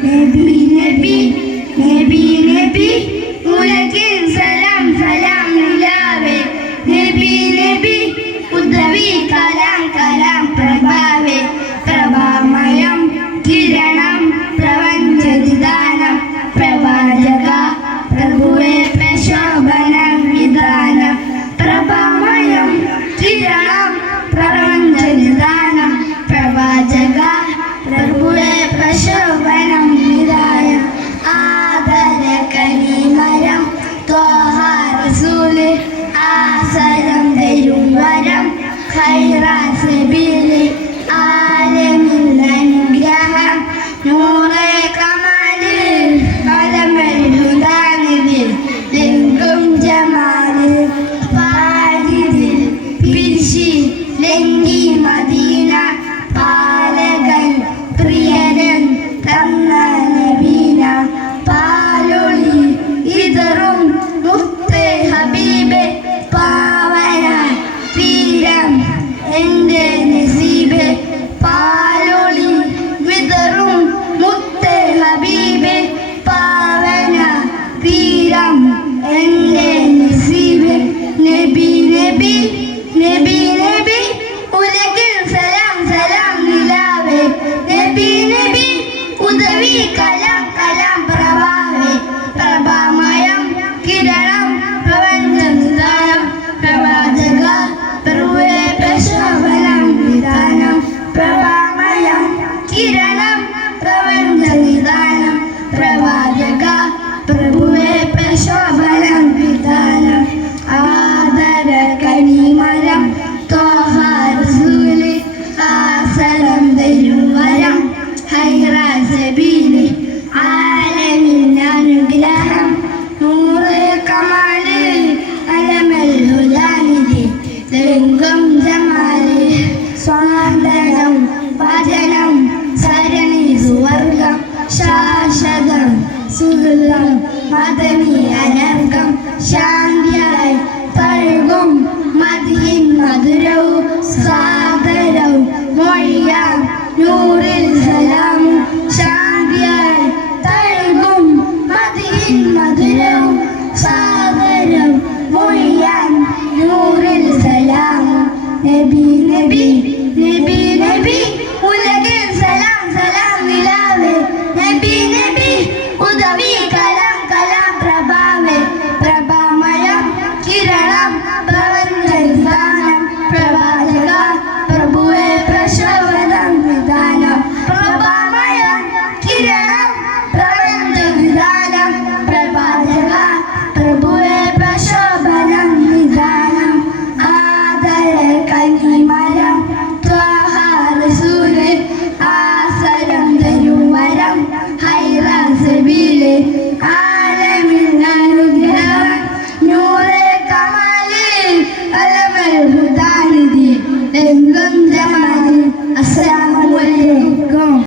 baby. خير سبيل عالم الانجاح نور كمال القلم الهدى نذير لنكم جمال فاجد البرشي لنجي مدير കിരണം പ്രപഞ്ച നിദാനം പ്രവാചക പ്രഭുവെ പ്രശോഭനം വിധാനം ആദര കനിമരം തോഹാരസൂൽ ആസരം തരുവരം ഹൈറാസബീൽ സുഹൃതം മദനി അനർഗം ശാന്തിയായി തഴുകും മതിയിൻ മധുരവും സാദരവും മൊഴിയാം നൂറിൽ സലാമും ശാന്തിയായി തഴുകും മതിയിൻ മധുരവും സാദരവും മൊഴിയാം നൂറിൽ സലാം. നബി നബി